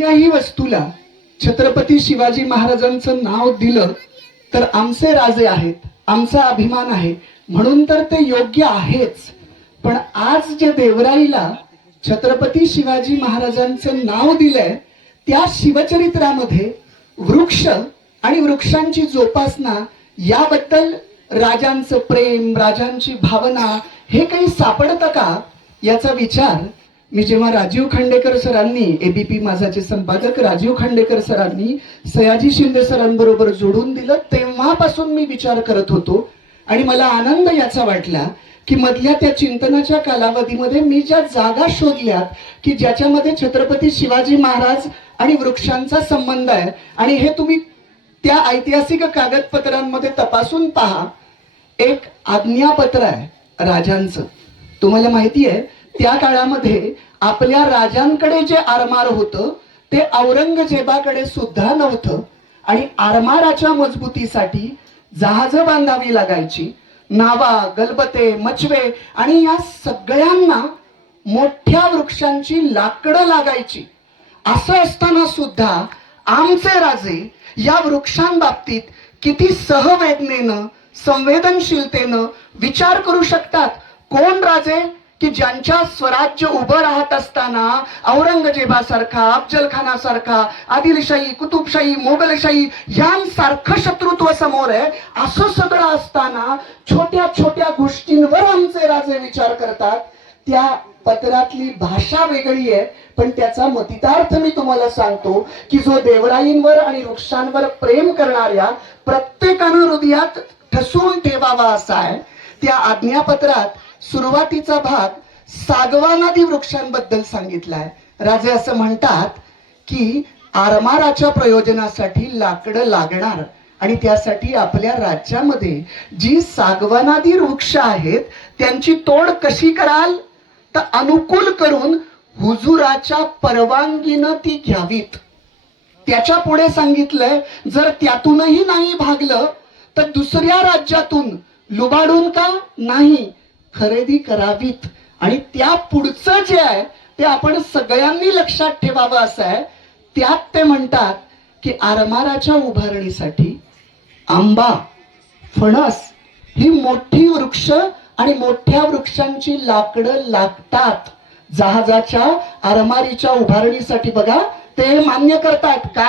कुठल्याही वस्तूला छत्रपती शिवाजी महाराजांचं नाव दिलं तर आमचे राजे आहेत, आमचा अभिमान आहे म्हणून तर ते योग्य आहेच. पण आज जे देवराईला छत्रपती शिवाजी महाराजांचं नाव दिलंय त्या शिवचरित्रामध्ये वृक्ष आणि वृक्षांची जोपासना याबद्दल राजांचं प्रेम, राजांची भावना हे काही सापडतं का याचा विचार मी जेव्हा राजीव खांडेकर सरांनी, एबीपी माझाचे संपादक राजीव खांडेकर सरांनी सयाजी शिंदे सरांबरोबर जोडून दिलं तेव्हापासून मी विचार करत होतो. आणि मला आनंद याचा वाटला की मधल्या त्या चिंतनाच्या कालावधीमध्ये मी ज्या जागा शोधल्यात की ज्याच्यामध्ये छत्रपती शिवाजी महाराज आणि वृक्षांचा संबंध आहे, आणि हे तुम्ही त्या ऐतिहासिक कागदपत्रांमध्ये तपासून पहा. एक आज्ञापत्र आहे राजांचं. तुम्हाला माहिती आहे त्या काळामध्ये आपल्या राजांकडे जे आरमार होतं ते औरंगजेबाकडे सुद्धा नव्हतं, आणि आरमाराच्या मजबूतीसाठी जहाजं बांधावी लागायची. नावा, गलबते, मचवे आणि या सगळ्यांना मोठ्या वृक्षांची लाकडं लागायची. असं असताना सुद्धा आमचे राजे या वृक्षांबाबतीत किती सहवेदनेनं, संवेदनशीलतेनं विचार करू शकतात. कोण राजे की ज्यांच्या स्वराज्य उभं राहत असताना औरंगजेबासारखा, अफजलखानासारखा, आदिलशाही, कुतुबशाही, मोगलशाही यांसारखं शत्रुत्व समोर आहे. असं सगळं असताना छोट्या छोट्या गोष्टींवर आमचे राजे विचार करतात. त्या पत्रातली भाषा वेगळी आहे, पण त्याचा मतितार्थ मी तुम्हाला सांगतो की जो देवराईंवर आणि वृक्षांवर प्रेम करणाऱ्या प्रत्येकानं हृदयात ठसून ठेवावा असा आहे. त्या आज्ञापत्रात सुरुवातीचा भाग सागवानादी वृक्षांबद्दल सांगितलाय. राजे असं म्हणतात की आरमाराच्या प्रयोजनासाठी लाकडं लागणार आणि त्यासाठी आपल्या राज्यामध्ये जी सागवानादी वृक्ष आहेत त्यांची तोड कशी कराल तर अनुकूल करून हुजुराच्या परवानगीनं ती घ्यावीत. त्याच्या पुढे सांगितलंय जर त्यातूनही नाही भागलं तर दुसऱ्या राज्यातून लुबाडून का नाही खरेदी करावीत. आणि त्या पुढचं जे आहे ते आपण सगळ्यांनी लक्षात ठेवावं असं आहे. त्यात ते म्हणतात की आरमाराच्या उभारणीसाठी आंबा, फणस ही मोठी वृक्ष आणि मोठ्या वृक्षांची लाकडं लागतात. जहाजाच्या आरमारीच्या उभारणीसाठी बघा ते मान्य करतात. काय